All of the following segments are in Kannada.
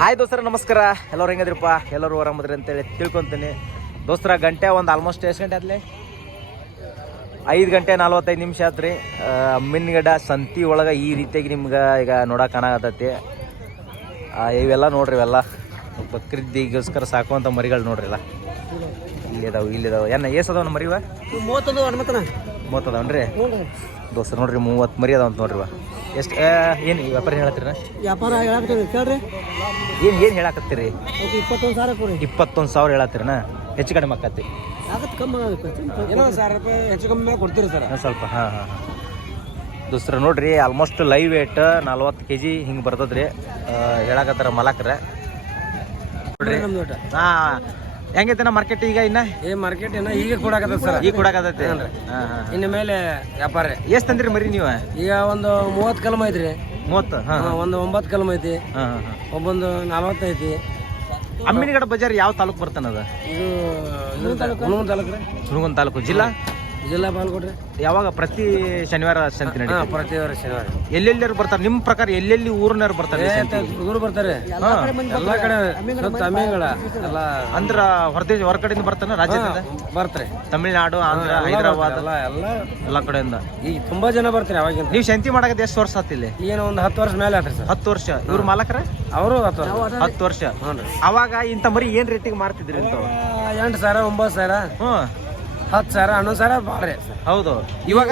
ಹಾಯ್ ದೋಸ್ತರ ನಮಸ್ಕಾರ. ಎಲ್ಲರೂ ಹೆಂಗದ್ರಪ್ಪ? ಎಲ್ಲರೂ ಆರಾಮದ್ರಿ ಅಂತೇಳಿ ತಿಳ್ಕೊತೀನಿ. ದೋಸ್ತರ ಗಂಟೆ ಒಂದು ಆಲ್ಮೋಸ್ಟ್ ಎಷ್ಟು ಗಂಟೆ ಆದ್ಲಿ? 5 ಗಂಟೆ 45 ನಿಮಿಷ ಆತ್ರಿ. ಅಮ್ಮಿನಗಡ ಸಂತಿ ಒಳಗೆ ಈ ರೀತಿಯಾಗಿ ನಿಮ್ಗೆ ಈಗ ನೋಡಕ್ಕೆ ಕಾಣಕತ್ತೈತಿ. ಇವೆಲ್ಲ ನೋಡ್ರಿ, ಇವೆಲ್ಲ ಬಕ್ರೀದಿಗೋಸ್ಕರ ಸಾಕುವಂಥ ಮರಿಗಳು ನೋಡ್ರಿ. ಇಲ್ಲ ಇಲ್ಲಿದಾವೆ ಏನ ಏಸದವನ ಮರಿವ? 30 ಅದಾವನ್ರಿ ದೋಸ್ತ. ನೋಡ್ರಿ 30 ಮರಿ ಅದಾವಂತ ನೋಡ್ರಿವ. ಎಷ್ಟು ಏನು ವ್ಯಾಪಾರ ಹೇಳತ್ತೀರ? ವ್ಯಾಪಾರ ಹೇಳತ್ತೀರಿ ಕೇಳ್ರಿ. ಏನು ಹೇಳಕತ್ತೀರಿ? 21,000 ಹೇಳತ್ತೀರನ? ಹೆಚ್ಚು ಕಡಿಮೆ ಆಕತಿ? ಕಮ್ಮಿ ಆಗುತ್ತೆ ಏನೋ 1,000 ರೂಪಾಯಿ ಹೆಚ್ಚು ಕಮ್ಮಿ ಕೊಡ್ತೀರಿ ಸರ್ ಸ್ವಲ್ಪ. ಹಾಂ ದೋಸ್ತರ ನೋಡ್ರಿ, ಆಲ್ಮೋಸ್ಟ್ ಲೈವ್ ವೇಟ್ 40 kg ಹಿಂಗೆ ಬರ್ತದ್ರಿ. ಹೇಳಕತ್ತಾರ ಮಲಕ್ರ ನೋಡ್ರಿ. ಹಾಂ ಹೆಂಗೈತೆ ಮಾರ್ಕೆಟ್ ಈಗ? ಮಾರ್ಕೆಟ್ ಈಗ ಕೊಡಾಕತ್ತ ಸರ್. ಈಗ ಕೊಡಾಕತ್ತೈತಿ. ಇನ್ನು ಮೇಲೆ ವ್ಯಾಪಾರ ಎಷ್ಟು ತಂದ್ರಿ ಮರಿ ನೀವು? ಈಗ ಒಂದು 30 ಕಲಮ್ ಐತ್ರಿ. 30? ಒಂದು 9 ಕಲಮ್ ಐತಿ. ಒಬ್ಬೊಂದು 40 ಐತಿ. ಅಮ್ಮಿನಗಡ ಬಜಾರ್ ಯಾವ ತಾಲೂಕು ಬರ್ತಾನದ? ಇದು ಹುಣಗುಂದ ತಾಲೂಕು ರೀ. ಹುಣಗುಂದ ತಾಲೂಕು. ಜಿಲ್ಲಾ ಬಾಲ್ಕೋಟ್ರಿ. ಯಾವಾಗ? ಪ್ರತಿ ಶನಿವಾರ ಸಂತಿ ನಡಿ? ಪ್ರತಿ ವಾರ ಶನಿವಾರ. ಎಲ್ಲೆಲ್ಲರೂ ಬರ್ತಾರೆ ನಿಮ್ಮ ಪ್ರಕಾರ? ಎಲ್ಲೆಲ್ಲಿ ಊರಿನವ್ರು ಬರ್ತಾರೆ? ಊರು ಬರ್ತಾರೆ ಎಲ್ಲ ಕಡೆ ತಮಿಳ್ನಾಡ ಎಲ್ಲ. ಅಂದ್ರ ಹೊರಗಡೆಯಿಂದ ಬರ್ತಾನೆ? ರಾಜ್ಯದಿಂದ ಬರ್ತಾರೆ? ತಮಿಳ್ನಾಡು, ಆಂಧ್ರ, ಹೈದರಾಬಾದ್ ಎಲ್ಲ ಕಡೆಯಿಂದ ಈಗ ತುಂಬಾ ಜನ ಬರ್ತಾರೆ. ಅವಾಗಿಂದ ನೀವು ಸಂತಿ ಮಾಡಕ್ಕೆ ಎಷ್ಟು ವರ್ಷ ಆತಿಲ್ಲ? ಏನು ಒಂದು 10 ವರ್ಷ ಮೇಲೆ ಆತ್ರಿ ಸರ್. 10 ವರ್ಷ. ಇವ್ರ ಮಾಲಕರ ಅವರು 10 ವರ್ಷ. ಅವಾಗ ಇಂಥ ಮರಿ ಏನ್ ರೇಟಿಗೆ ಮಾರ್ತಿದ್ರಿ? 8,000 9,000 10,000 11,000 ಬಾಳ್ರಿ. ಹೌದು. ಇವಾಗ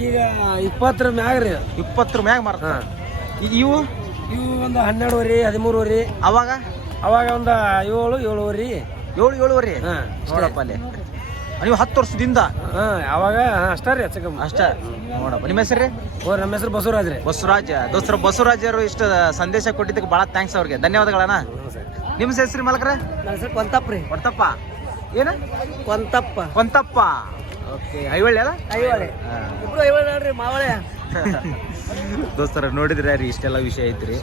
ಈಗ 20 ಮ್ಯಾಗ ರೀ. 20 ಮ್ಯಾಗ ಮಾರ್ತಾರ. ಇವು ಒಂದು 12 13 ಅವಾಗ ಒಂದು 7 7 ನೋಡಪ್ಪ ಅಲ್ಲಿ. ನೀವು 10 ವರ್ಷದಿಂದ ಅವಾಗ ಅಷ್ಟ ರೀ ಹೆಚ್ಚು ಕಮ್ಮಿ ಅಷ್ಟ. ನೋಡಪ್ಪ ನಿಮ್ಮ ಹೆಸರು? ನಮ್ಮ ಹೆಸರು ಬಸವರಾಜ್ ರೀ. ಬಸವರಾಜ್. ದೋಸ್ತರ ಬಸವರಾಜ್ ಅವರು ಇಷ್ಟು ಸಂದೇಶ ಕೊಟ್ಟಿದ್ದಕ್ಕೆ ಭಾಳ ಥ್ಯಾಂಕ್ಸ್ ಅವ್ರಿಗೆ, ಧನ್ಯವಾದಗಳಣ್ಣ. ನಿಮ್ಮ ಹೆಸರು ಮಾಲಕ್ರ? ನನ್ನ ಹೆಸರು ಕೊಂತಪ್ಪ ರೀ. ಕೊಡ್ತಪ್ಪ ಏನ? ಕೊಂತಪ್ಪ. ಓಕೆ. ಐವಳ್ಳಿ ಅಲ್ಲ? ಐವಳ್ಳಿ ನೋಡ್ರಿ ಮಾವಳೆ. ದೋಸ್ತರ ನೋಡಿದ್ರೆ ರೀ, ಇಷ್ಟೆಲ್ಲ ವಿಷಯ ಐತ್ರಿ.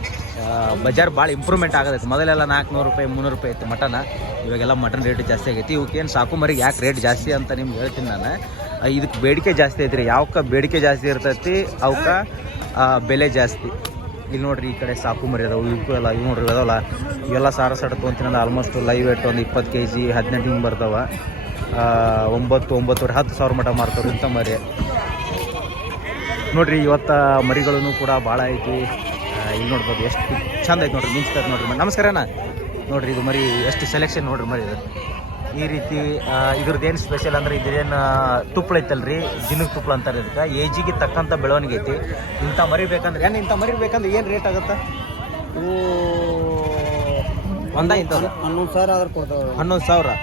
ಬಜಾರ್ ಭಾಳ ಇಂಪ್ರೂವ್ಮೆಂಟ್ ಆಗದೈತಿ. ಮೊದಲೆಲ್ಲ 400 ರೂಪಾಯಿ 300 ರೂಪಾಯಿ ಐತಿ ಮಟನ್. ಇವಾಗೆಲ್ಲ ಮಟನ್ ರೇಟ್ ಜಾಸ್ತಿ ಆಗೈತಿ. ಇವಕ್ಕೇನು ಸಾಕು ಮರಿಗೆ ಯಾಕೆ ರೇಟ್ ಜಾಸ್ತಿ ಅಂತ ನಿಮ್ಗೆ ಹೇಳ್ತೀನಿ ನಾನು. ಇದಕ್ಕೆ ಬೇಡಿಕೆ ಜಾಸ್ತಿ ಐತ್ರಿ. ಯಾವಕ್ಕೆ ಬೇಡಿಕೆ ಜಾಸ್ತಿ ಇರ್ತೈತಿ ಅವಕ್ಕೆ ಬೆಲೆ ಜಾಸ್ತಿ. ಇಲ್ಲಿ ನೋಡ್ರಿ, ಈ ಕಡೆ ಸಾಕು ಮರಿ ಅದಾವು. ಇವಕ್ಕೆಲ್ಲ ಇವು ನೋಡ್ರಿ ಅದಾವಲ್ಲ, ಇವೆಲ್ಲ ಸಾರ ತೊಗೊಂತೀನಿ. ಆಲ್ಮೋಸ್ಟ್ ಲೈವ್ ವೇಟ್ ಒಂದು 20 kg 18 ಹಿಂಗೆ ಬರ್ತಾವ. 9 9 10,000 ಮಟ ಮಾರ್ತಾವ್ರಿ ಇಂಥ ಮರಿ. ನೋಡ್ರಿ ಇವತ್ತು ಮರಿಗಳೂ ಕೂಡ ಭಾಳ ಐತಿ. ಇಲ್ಲಿ ನೋಡ್ಬೋದು ಎಷ್ಟು ಚಂದ ಐತಿ ನೋಡ್ರಿ, ಮಿಂಚ್ತೈತೆ ನೋಡ್ರಿ. ನಮಸ್ಕಾರಣ್ಣ. ನೋಡ್ರಿ ಇದು ಮರಿ ಎಷ್ಟು ಸೆಲೆಕ್ಷನ್ ನೋಡ್ರಿ ಮರಿ ಇದು. ಈ ರೀತಿ ಇದ್ರದ್ದು ಏನು ಸ್ಪೆಷಲ್ ಅಂದ್ರೆ ಇದೇನು ತುಪ್ಪಳ ಐತಲ್ರಿ, ದಿನಕ್ಕೆ ತುಪ್ಪಳ ಅಂತಾರೆ ಇದಕ್ಕೆ. ಏಜಿಗೆ ತಕ್ಕಂಥ ಬೆಳವಣಿಗೆ ಐತಿ. ಇಂಥ ಮರಿ ಬೇಕಂದ್ರೆ ಇಂಥ ಮರಿ ಬೇಕಂದ್ರೆ ಏನು ರೇಟ್ ಆಗುತ್ತೆ? ಒಂದ ಇಂಥದ್ದು 11,000 ಆದ್ರೆ ಕೊಡ್ತಾವೆ. 11,000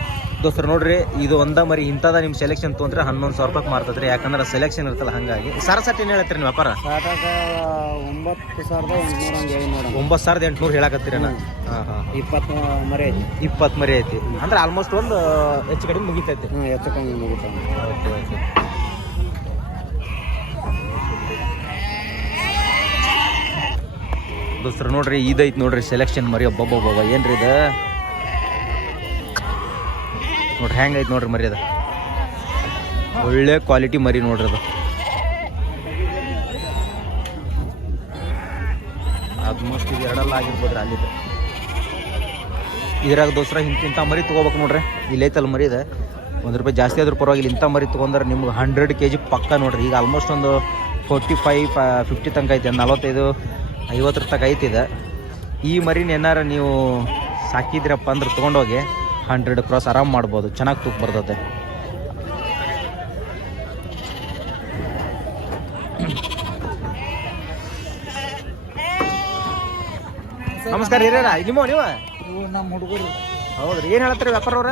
ದೋಸ್ತರು. ನೋಡ್ರಿ ಇದು ಒಂದ ಮರಿ ಇಂಥದ ನಿಮ್ಮ ಸೆಲೆಕ್ಷನ್ ತೊಗೊಂಡ್ರೆ 11,000 ರೂಪಾಯಿ ಮಾರ್ತದ್ರಿ. ಯಾಕಂದ್ರೆ ಸೆಲೆಕ್ಷನ್ ಇರ್ತಲ್ಲ ಹಾಗಾಗಿ. ಸರಸಟ್ಟು ಏನು ಹೇಳ್ತೀರಿ ನೀವು ವ್ಯಾಪಾರ? 9,800 ಹೇಳಕತ್ತೀರಣ್ಣ. 20 ಮರಿ ಐತಿ. 20 ಮರಿ ಐತಿ ಅಂದ್ರೆ ಆಲ್ಮೋಸ್ಟ್ ಒಂದು ಹೆಚ್ಚು ಕಡಿಮೆ ಮುಗಿತೈತಿ. ಹೆಚ್ಚು ಕಡಿಮೆ ಮುಗಿತಾವೆ. Okay okay. ದೋಸ್ತರು ನೋಡ್ರಿ ಇದೈತಿ ನೋಡ್ರಿ ಸೆಲೆಕ್ಷನ್ ಮರಿ. ಒಬ್ಬೊಬ್ಬ ಏನ್ರಿ ಇದು ನೋಡ್ರಿ ಹೆಂಗೈತಿ ನೋಡ್ರಿ ಮರಿ. ಅದು ಒಳ್ಳೆ ಕ್ವಾಲಿಟಿ ಮರಿ ನೋಡ್ರಿ. ಅದು ಆಲ್ಮೋಸ್ಟ್ ಇದು 2 ಆಗಿರ್ಬೋದ್ರಿ ಅಲ್ಲಿದೆ. ಇದ್ರಾಗ ದೋಸ್ರ ಇಂಥ ಮರಿ ತೊಗೋಬೇಕು ನೋಡ್ರಿ. ಇಲ್ಲಿ ಐತಲ್ಲ ಮರಿ ಇದೆ. 1 ರೂಪಾಯಿ ಜಾಸ್ತಿ ಆದ್ರೂ ಪರವಾಗಿಲ್ಲ. ಇಂಥ ಮರಿ ತೊಗೊಂಡ್ರೆ ನಿಮ್ಗೆ 100 kg ಪಕ್ಕ ನೋಡ್ರಿ. ಈಗ ಆಲ್ಮೋಸ್ಟ್ ಒಂದು 45 50 ತನಕ ಐತೆ. 45 50 ತನಕ ಐತಿದೆ. ಈ ಮರಿನ ಏನಾರ ನೀವು ಸಾಕಿದ್ರಪ್ಪ ಅಂದ್ರೆ ತೊಗೊಂಡೋಗಿ 100 ಕ್ರಾಸ್ ಆರಾಮ್ ಮಾಡ್ಬೋದು. ಚೆನ್ನಾಗಿ ತೂಕ ಬರ್ತದೆ. ನಮಸ್ಕಾರ ಹಿರಿಯರ. ನೀವು ನಮ್ಮ ಹುಡುಗರು. ಹೌದ್ರಿ. ಏನು ಹೇಳ್ತಾರೆ ವ್ಯಾಪಾರ ಅವ್ರ?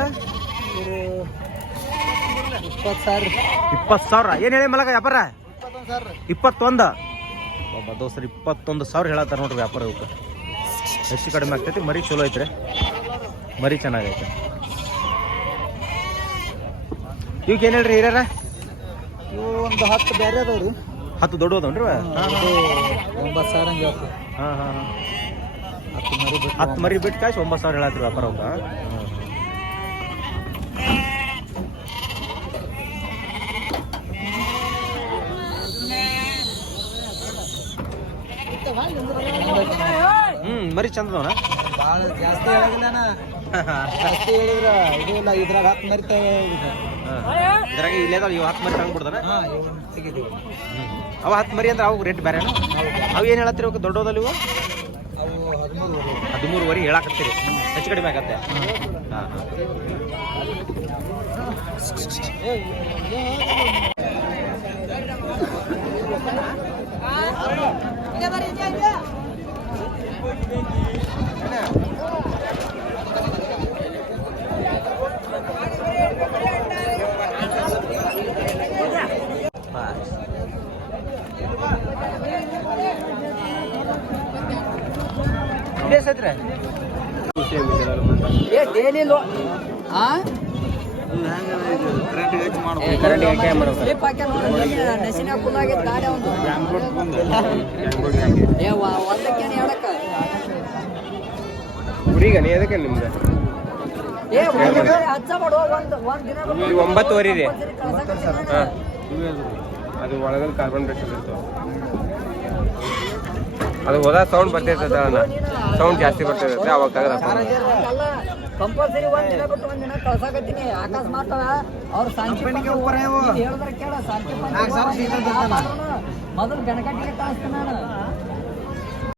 20,000. 20,000 ಏನು ಹೇಳಿ ಮಲಗ ವ್ಯಾಪಾರ? 21 ಒಬ್ಬ ದೋಸ್ತರು 21,000 ಹೇಳತ್ತಾರ ನೋಡ್ರಿ ವ್ಯಾಪಾರ. ಇವಕ್ಕೆ ಹೆಚ್ಚು ಕಡಿಮೆ ಆಗ್ತೈತಿ. ಮರಿ ಚಲೋ ಐತ್ರಿ, ಮರಿ ಚೆನ್ನಾಗೈತೆ. ಇವಕ್ಕೆ ಏನು ಹೇಳ್ರಿ ಹಿರಿಯರ? ಇವು ಒಂದು 10 ಬೇರೆ ಅದಾವ್ರಿ. 10 ದೊಡ್ಡ ಅದಾವ್ರಿ. 9,000 ಹಂಗೆ. ಹಾಂ 10 ಮರಿ ಬಿಟ್ಟು ಕಾಯ್ಸಿ 9,000 ಹೇಳತ್ರಿ ವ್ಯಾಪಾರ. ಅವಕ್ಕೆ ಮರಿ ಚಂದವನ ಭಾಳ ಜಾಸ್ತಿ ಹೇಳಿಲ್ಲ ಜಾಸ್ತಿ ಹೇಳಿದ್ರ ಇದು ಇಲ್ಲ ಇದ್ರಾಗ 10 ಮರಿತಾವೆ. ಇದ್ರಾಗ ಇಲ್ಲೇದಾವ ಇವು 10 ಮರಿ ತಂದ್ಬಿಡ್ತಾನ. ತೆಗಿದೀವಿ. ಅವ 10 ಮರಿ ಅಂದ್ರೆ ಅವು ರೇಟ್ ಬೇರೆ. ಅವು ಏನು ಹೇಳತ್ತೀರಿ ಅವಕ್ಕೆ ದೊಡ್ಡೋದಲ್ಲಿ ಇವು? ಅವು 13 13 ಹೇಳಾಕತ್ತೀರಿ, ಹೆಚ್ಚು ಕಡಿಮೆ ಆಗತ್ತೆ. ಹಾಂ ಎಷ್ಟೈತ್ರಿ? ಕುರಿಗ ಅದಕ್ಕೆ ನಿಮ್ದು 9 ರೀ. ಅದು ಒಳಗಲ್ಲಿ ಕಾರ್ಬನ್ ಡೈಆಕ್ಸೈಡ್ ಇರ್ತವೆ. ಅದು ಹೋದ ಸೌಂಡ್ ಬರ್ತೈತೆ, ಸೌಂಡ್ ಜಾಸ್ತಿ ಬರ್ತೈತೆ ಅವಾಗ ತೆಗೆದ ಕಂಪಲ್ಸರಿ ಒಂದಿನ ಬಿಟ್ಟು ಒಂದಿನ ಕಳ್ಸಾಕತ್ತೀನಿ. ಅಕಸ್ಮಾತ್ ಅವ್ರ ಹೇಳಿದ್ರೆ ಕೇಳ ಮೊದಲು ಗಣಕಟ್ಟಿಗೆ ಕಳಿಸ್ತೀನಿ ನಾನು.